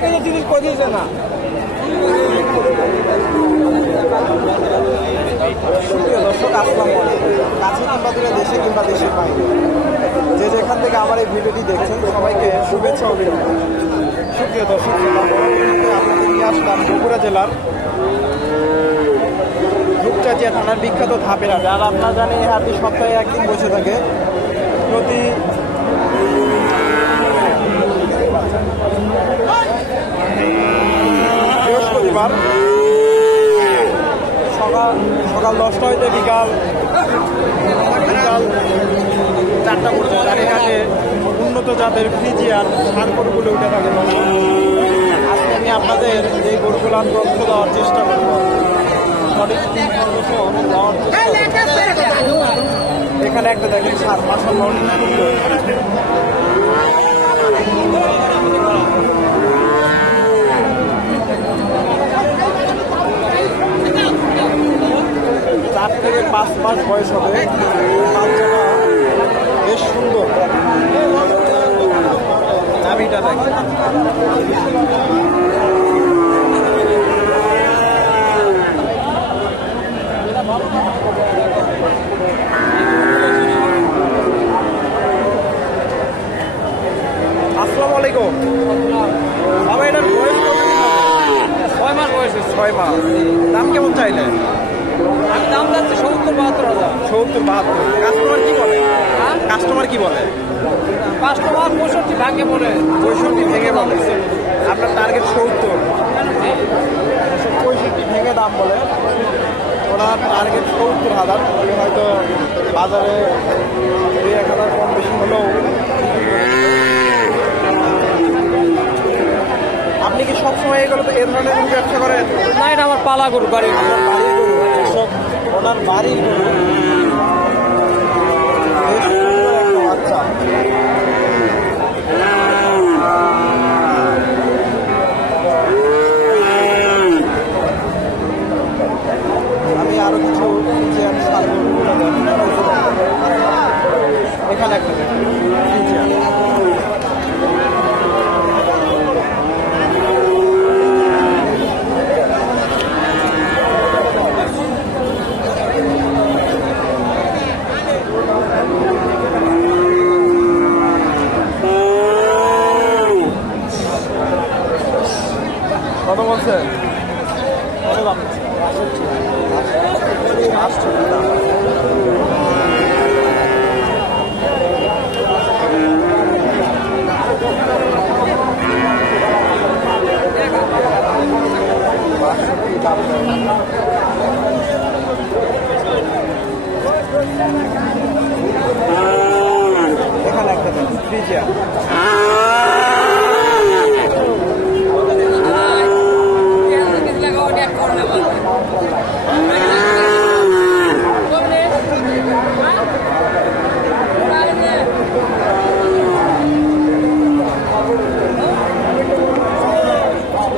KG জিনিস কদিয়েছে না সুপ্রিয় দর্শক, আসসালামু আলাইকুম। কাছে কিংবা দূরে, দেশে কিংবা দেশের বাইরে, যে যেখান থেকে আমার এই ভিডিওটি দেখছেন সবাইকে শুভেচ্ছা ও অভিনন্দন। সুপ্রিয় দর্শক, আপনাদের নিয়ে আসলাম বগুড়া জেলার রূপচাঁচিয়া থানার বিখ্যাত ধাপের হাট। আর আপনারা জানেন এই হাটটি সপ্তাহে একদিন বসে থাকে, প্রতি বৃহস্পতিবার সকাল 10টা হইতে বিকাল 4টা পর্যন্ত। আর এখানে উন্নত জাতের ফ্রিজিয়ান সার গরুগুলো উঠে থাকে। আজকে আমি আপনাদের এই গরুগুলার তথ্য দেওয়ার চেষ্টা করব, সঠিক ইনফরমেশন দেওয়ার চেষ্টা করব। এখানে একটা দেখেন সার মাশাআল্লাহ অনেক সুন্দর। চার থেকে 5 মাস বয়স হবে, বাচ্চাটা বেশ সুন্দর। নাভিটা দেখেন, আসসালামু আলাইকুম। বাবা, এটার বয়স 6 মাস বয়সে? 6 মাস। দাম কেমন চাইলেন? আমি দাম যাচ্ছে 70-72 হাজার। 70-72। কাস্টমার কি বলে? কাস্টমার কি বলে? কাস্টমার 65 ভাঙে বলে। 65 ভেঙে বলে। আপনার টার্গেট 70? 65 ভেঙে দাম বলে। ওনার টার্গেট 70,000। হয়তো বাজারে 2-1 হাজার কম বেশি হলেও। আপনি কি সবসময় এগুলো তো এ ধরনের গরু ব্যবসা করেন? না, এটা আমার পালা গরু, বাড়ির গরু। ওনার বাড়ির গরু, বাচ্চা। আমি আরো কিছু এখানে একটা কত বলছেন? কত দাম? এখানে একটা দেন ফ্রিজিয়া।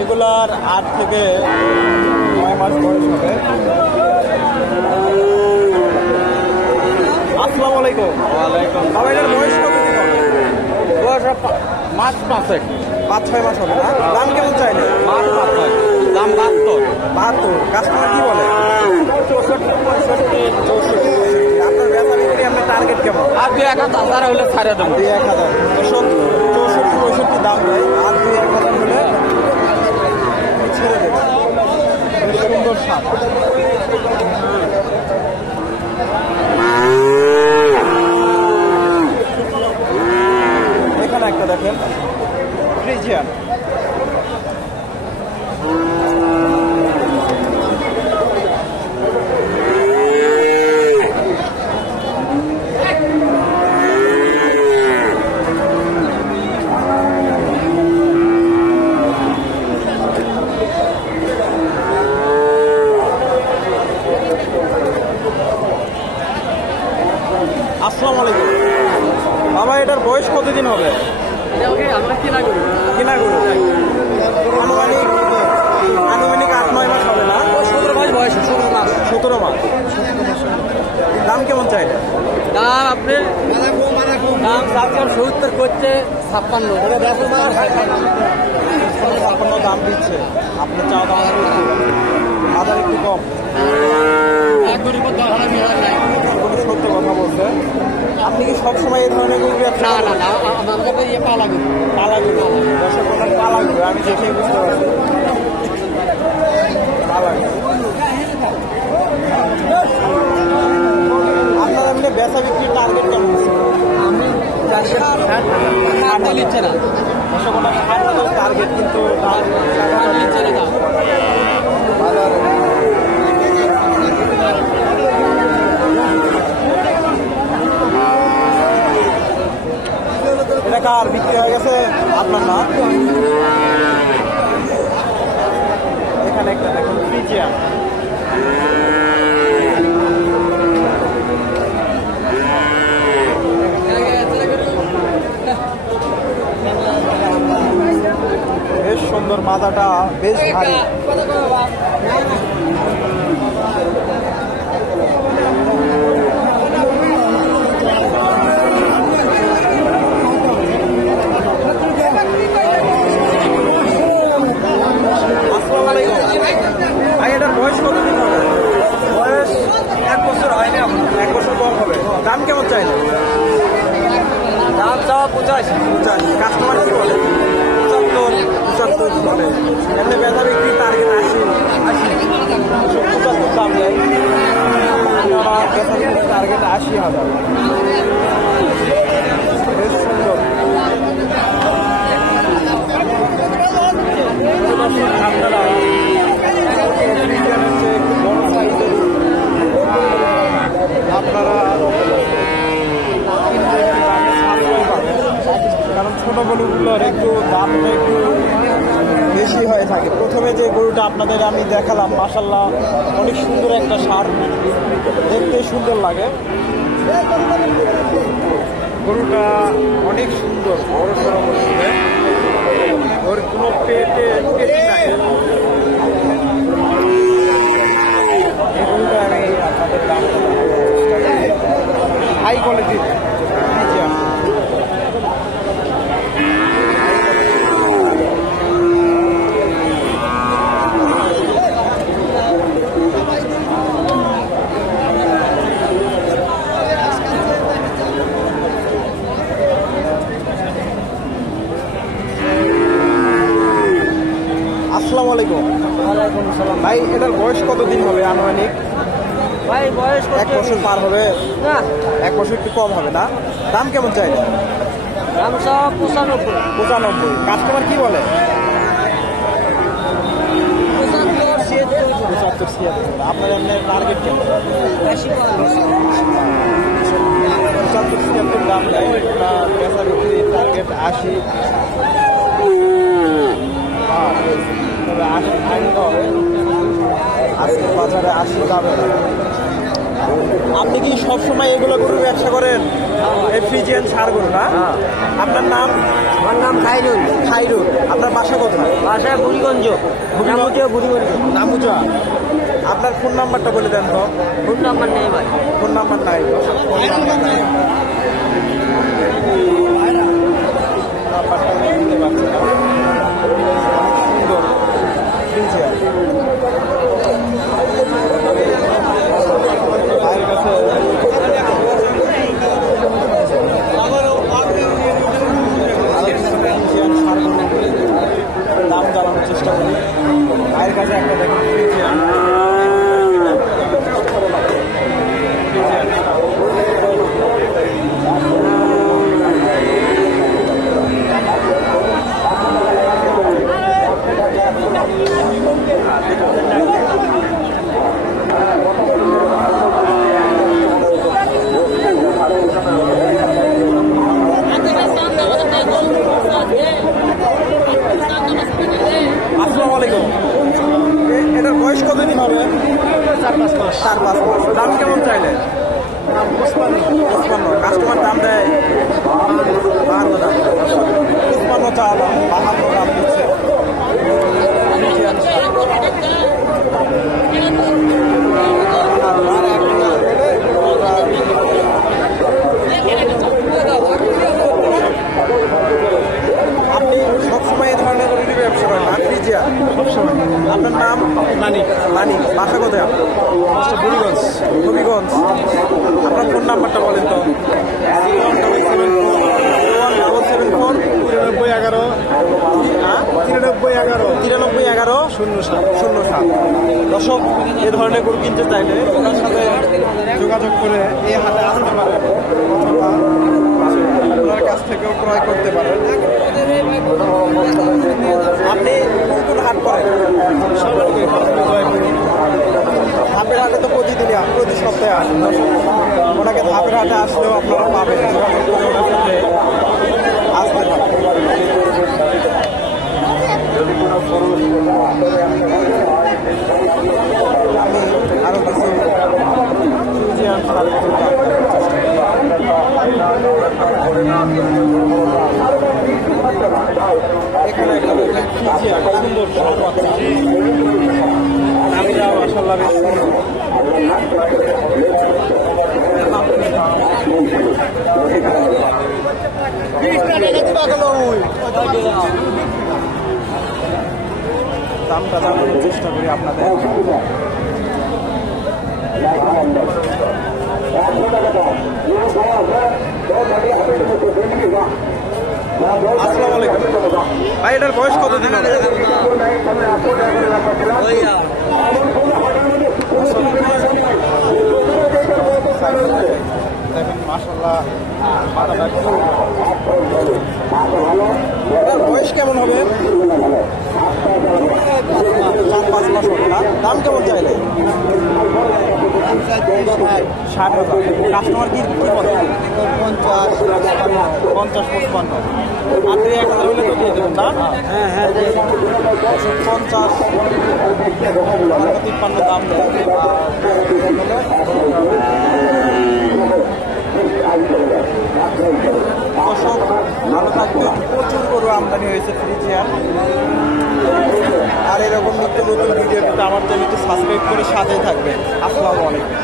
এগুলার 8 থেকে 9 মাস বয়স হবে। আসসালামু আলাইকুম। ওয়ালাইকুম। বাবা, এটার বয়স কত দিন হবে? বয়স 5 মাস 5-6 মাস হবে না? দাম কেমন চাইলে? দাম 72। কাস্টমার কি বলে? 64-65। আপনার ব্যাপার বিক্রি, আপনার টার্গেট কেমন? আর 2-1 হাজার হলে ছাড়া দেবো। 2-1 হাজার। 64-65 দাম দেয়। আর 2-1 হাজার হলে ছেড়ে দেবে। সুন্দর সাপ। এখানে একটা দেখেন ফ্রিজিয়ান। আসসালামু আলাইকুম। বাবা, এটার বয়স কতদিন হবে? আমরা কিনা গরু। আনুমানিক 8-9 মাস হবে না? 17 মাস বয়স। 17 মাস। দাম কেমন চাইলে? দাম আপনি দাম 70 করছে 56। দাম দিচ্ছে, আপনার চাওয়া দাম বাজার একটু কম, সত্য কথা বলছে। আপনি কি সবসময় এই ধরনের গরু ব্যবসা? পালাগুলো পালাগুলো আমি দেখে বুঝতে পারছি। আপনার এমনি বেচা বিক্রির টার্গেট কেমন? নিচ্ছে না টার্গেট কিন্তু এটা কার বিক্রি হয়ে গেছে? আপনার না? এখানে একটা দেখুন ফ্রিজিয়ান, বেশ সুন্দর, মাথাটা বেশ ভারী। এটার বয়স কতদিন হবে? বয়স 1 বছর হয়নি, 1 বছর কম হবে। দাম কেমন চাইলে? দাম চাওয়া 85। কাস্টমার কি বলে? 75 বলে। এমনি বেচা বিক্রি টার্গেট 80। 75 দাম দেয়, আমার বেচা বিক্রি টার্গেট 80,000। বেশ সুন্দর। আপনারা আপনারা কারণ ছোট গরুগুলোর একটু দামটা একটু বেশি হয়ে থাকে। প্রথমে যে গরুটা আপনাদের আমি দেখালাম, মাশাআল্লাহ অনেক সুন্দর একটা ষাঁড়, দেখতে সুন্দর লাগে। গরুটা অনেক সুন্দর, বড় সড়ো গরু, ওর কোনো পেটে আমি আপনাদের দাম হাই কোয়ালিটির। আসসালামু আলাইকুম। ওয়ালাইকুম আসসালাম। ভাই এটার বয়স কতদিন হবে আনুমানিক? ভাই বয়স 1 বছর পার হবে না, 1 বছর একটু কম হবে না? দাম কেমন চাই? দাম সব 95। 95। কাস্টমার কি বলে? 75-76। আপনার এমনি টার্গেট কেমন? 75-76 দাম দেয়। বেচা বিক্রি টার্গেট 80। তবে 80 ফাইনাল হবে আজকে বাজারে, 80 দামে। আপনি কি সবসময় এগুলো গরুর ব্যবসা করেন? এই ফ্রিজিয়ান ষাঁড় গরু না? আপনার নাম? আমার নাম খাইরুল। খাইরুল। আপনার বাসা কোথায়? বাসায় বুড়িগঞ্জ। নামুচা। আপনার ফোন নাম্বারটা বলে দেন তো। ফোন নাম্বার নেই ভাই। ফোন নাম্বার নাই, নাম্বারটা দিতে পারছি না। সুন্দর ফ্রিজিয়ান। ভাইয়ের কাছে দাম জানানোর চেষ্টা করি। ভাইয়ের কাছে একটা দেখুন ফ্রিজিয়ান। আসসালামু আলাইকুম। এটার বয়স কতদিন হবে? 4-5 মাস। দাম কেমন চাইলে? 55। কাস্টমার দাম দেয় 52 দাম। 55 চা দাম, 52 দাম দিচ্ছে। আপনি সবসময় এই ধরনের গরুর ব্যবসা করেন না? ফ্রিজিয়ান আপনার নাম? মানিক। মানিক। বাসা কোথায়? বুড়িগঞ্জ। হবিগঞ্জ। আপনার ফোন নাম্বারটা বলেন তো। 01774 9311 9311 07 দর্শক, এ ধরনের গরু কিনতে চাইলে ওনার সাথে যোগাযোগ করে এই হাটে আসতে পারেন অথবা ওনার কাছ থেকেও ক্রয় করতে পারেন। আপনি কোন কোন হাট করেন? ধাপের হাটে তো প্রতিদিনই প্রতি সপ্তাহে আসেন। ওনাকে ধাপের হাটে আসলেও আপনারা পাবেন, যোগাযোগ করে ওনার সাথে আসতে পারেন। আমি আরো কিছু ফিউজিয়ান এখানে একটা ফিউজিয়ান সুন্দর নামিরা মাশাআল্লাহ বেশ দামটা জানানোর চেষ্টা করি আপনাদের। আসসালামু আলাইকুম ভাই, এটার বয়স কত দিন? মাশাআল্লাহ বয়স কেমন হবে? 4-5 মাস হবে না? দাম কেমন চাইলে? 60,000। কাস্টমার কি বলে? 50-55। আর 1,000 হলে তো দিয়ে দেবেন না? হ্যাঁ 50-53 দাম দেয়। দর্শক ভালো থাকবে। প্রচুর গরু আমদানি হয়েছে ফ্রিজিয়ান। আর এরকম নিত্য নতুন ভিডিও পেতে আমার চ্যানেলটি সাবস্ক্রাইব করে সাথেই থাকবে। আসসালামু আলাইকুম।